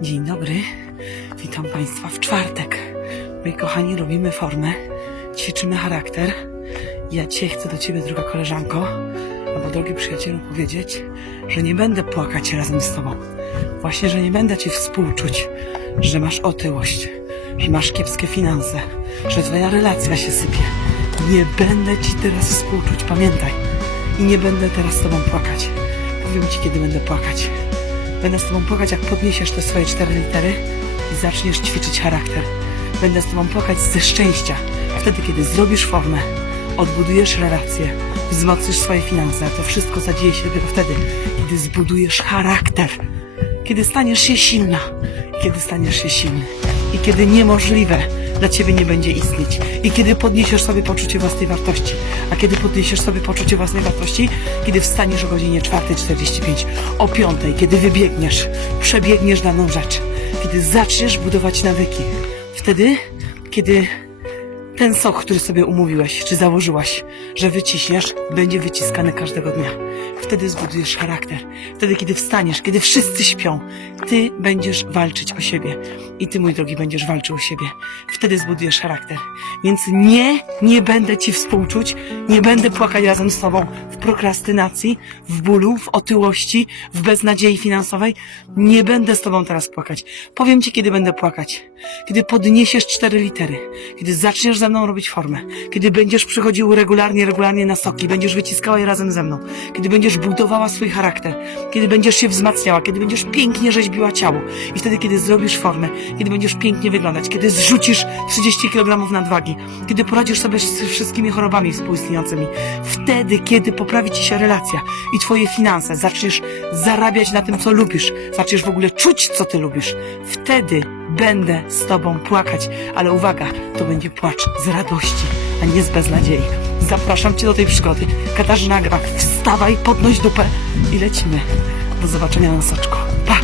Dzień dobry, witam Państwa w czwartek. Moi kochani, robimy formę, ćwiczymy charakter. Ja dzisiaj chcę do Ciebie, droga koleżanko, albo drogi przyjacielu, powiedzieć, że nie będę płakać razem z Tobą. Właśnie, że nie będę Ci współczuć, że masz otyłość, że masz kiepskie finanse, że Twoja relacja się sypie. Nie będę Ci teraz współczuć, pamiętaj. I nie będę teraz z Tobą płakać. Powiem Ci, kiedy będę płakać. Będę z Tobą płakać, jak podniesiesz te swoje cztery litery i zaczniesz ćwiczyć charakter. Będę z Tobą płakać ze szczęścia. Wtedy, kiedy zrobisz formę, odbudujesz relacje, wzmocnisz swoje finanse, a to wszystko zadzieje się dopiero wtedy, kiedy zbudujesz charakter. Kiedy staniesz się silna, kiedy staniesz się silny i kiedy niemożliwe dla Ciebie nie będzie istnieć i kiedy podniesiesz sobie poczucie własnej wartości. A kiedy podniesiesz sobie poczucie własnej wartości? Kiedy wstaniesz o godzinie 4.45, o 5.00, kiedy wybiegniesz, przebiegniesz daną rzecz, kiedy zaczniesz budować nawyki. Wtedy, kiedy ten sok, który sobie umówiłeś, czy założyłaś, że wyciśniesz, będzie wyciskany każdego dnia. Wtedy zbudujesz charakter. Wtedy, kiedy wstaniesz, kiedy wszyscy śpią, ty będziesz walczyć o siebie. I ty, mój drogi, będziesz walczył o siebie. Wtedy zbudujesz charakter. Więc nie, nie będę ci współczuć, nie będę płakać razem z tobą w prokrastynacji, w bólu, w otyłości, w beznadziei finansowej. Nie będę z tobą teraz płakać. Powiem ci, kiedy będę płakać. Kiedy podniesiesz cztery litery, kiedy zaczniesz ze mną robić formę, kiedy będziesz przychodził regularnie, regularnie na soki, będziesz wyciskała je razem ze mną, kiedy będziesz budowała swój charakter, kiedy będziesz się wzmacniała, kiedy będziesz pięknie rzeźbiła ciało. I wtedy, kiedy zrobisz formę, kiedy będziesz pięknie wyglądać, kiedy zrzucisz 30 kg nadwagi, kiedy poradzisz sobie z wszystkimi chorobami współistniejącymi, wtedy, kiedy poprawi ci się relacja i twoje finanse, zaczniesz zarabiać na tym, co lubisz, zaczniesz w ogóle czuć, co ty lubisz, wtedy będę z tobą płakać, ale uwaga, to będzie płacz z radości, a nie z beznadziei. Zapraszam cię do tej przygody. Katarzyna Grach, wstawaj, podnoś dupę i lecimy. Do zobaczenia na soczko. Pa!